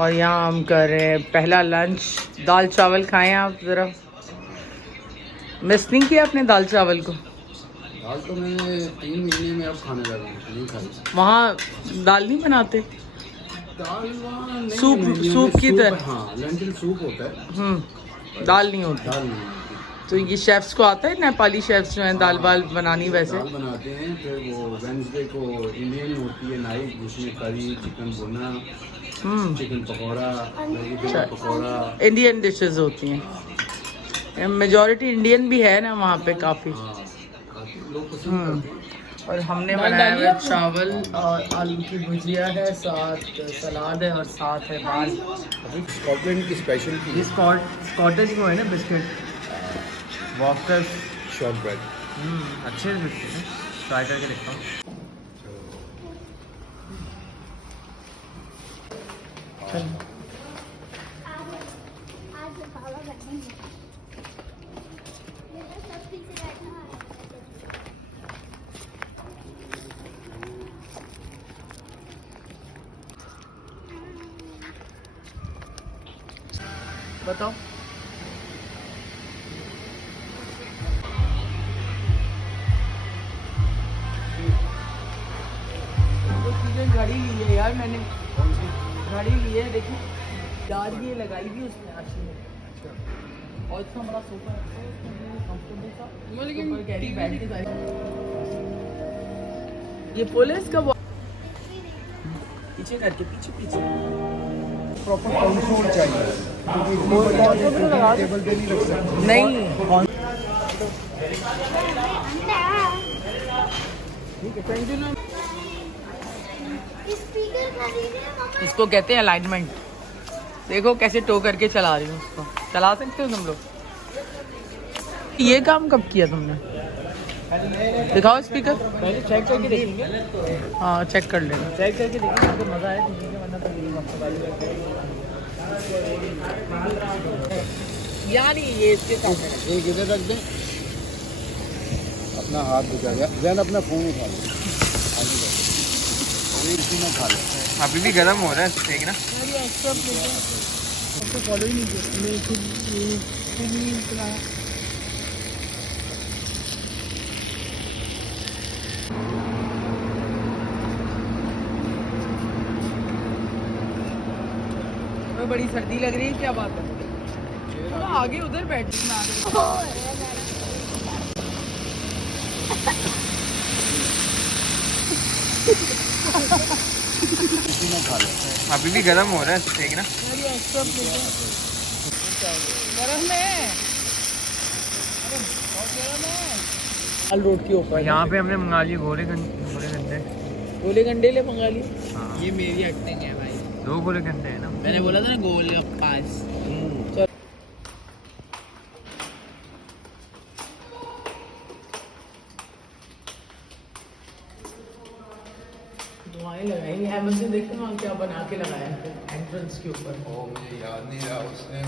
और यहाँ हम कर रहे हैं पहला लंच। दाल चावल खाएं आप ज़रा। मिस नहीं किया आपने दाल चावल को? दाल तो मैं 3 महीने में अब खाने लगा हूँ, नहीं खाई। वहाँ दाल नहीं बनाते? दाल वहाँ नहीं सूप है, सूप की तरह। हाँ लेंटिल सूप होता है। दाल नहीं होती। दाल नहीं होती। तो ये शेफ्स को आता है, नेपाली शेफ्स जो हैं दाल वाल बनानी वैसे? दाल बनाते हैं। फिर वो वेडनेसडे को इंडियन होती है नाइट, जिसमें करी, चिकन भुना, chicken pakora, vegetable pakora, Indian dishes होती हैं। मेजॉरिटी इंडियन भी है ना वहाँ पे काफ़ी। लोग पसंद करते हैं। और हमने बनाया हुआ चावल और आलू की भुजिया है, साथ सलाद है और साथ है दाल। अभी स्कॉटलैंड की स्पेशल की ये स्कॉटेज वो है ना बिस्किट, वॉकर्स शॉर्ट ब्रेड। अच्छे बिस्किट हैं, ट्राई करके देखता हूँ। बताओ। घड़ी ली है यार मैंने, घड़ी ली है देखिए यार, ये लगाई भी उसने आशी में। और इतना बड़ा सोफा है, कंफर्टेबल सा, लेकिन कैरी बैठ के जाए। ये पुलिस का पीछे करके पीछे प्रॉपर कंट्रोल चाहिए, टेबल पे नहीं रख सकते। नहीं। इसको कहते हैं अलाइनमेंट। देखो कैसे टो करके चला रही हूँ उसको। चला सकते हो तुम लोग? ये काम कब किया तुमने? दिखाओ स्पीकर। पहले चेक करके देखेंगे। हाँ चेक कर लेना। चेक करके देखेंगे, आपको मज़ा आए तो ठीक है, वरना तो यार ये इसके सामने एक इधर रख दें, अपना हाथ बुझा गया। जैन अपना फ़ोन उठा लो, इसी में खा लो। अभी भी गर्म हो रहा है, ठीक ना? फॉलो ही नहीं किया। बड़ी सर्दी लग रही है, क्या बात है? थोड़ा आगे उधर बैठ अभी भी गर्म हो रहा है, ठीक ना? गर्म है। रोड के ऊपर यहाँ पे हमने मंगा लिए गोले गंडे। गोले गंडे ले मंगा लिए। ये मेरी एक्टिंग है भाई। 2 गोले गंडे है ना? मैंने बोला था ना गोल का 5। दुआएं लगाई है, मुझे देखते हैं क्या बना के लगाया है एंट्रेंस के ऊपर। मुझे याद नहीं रहा उसने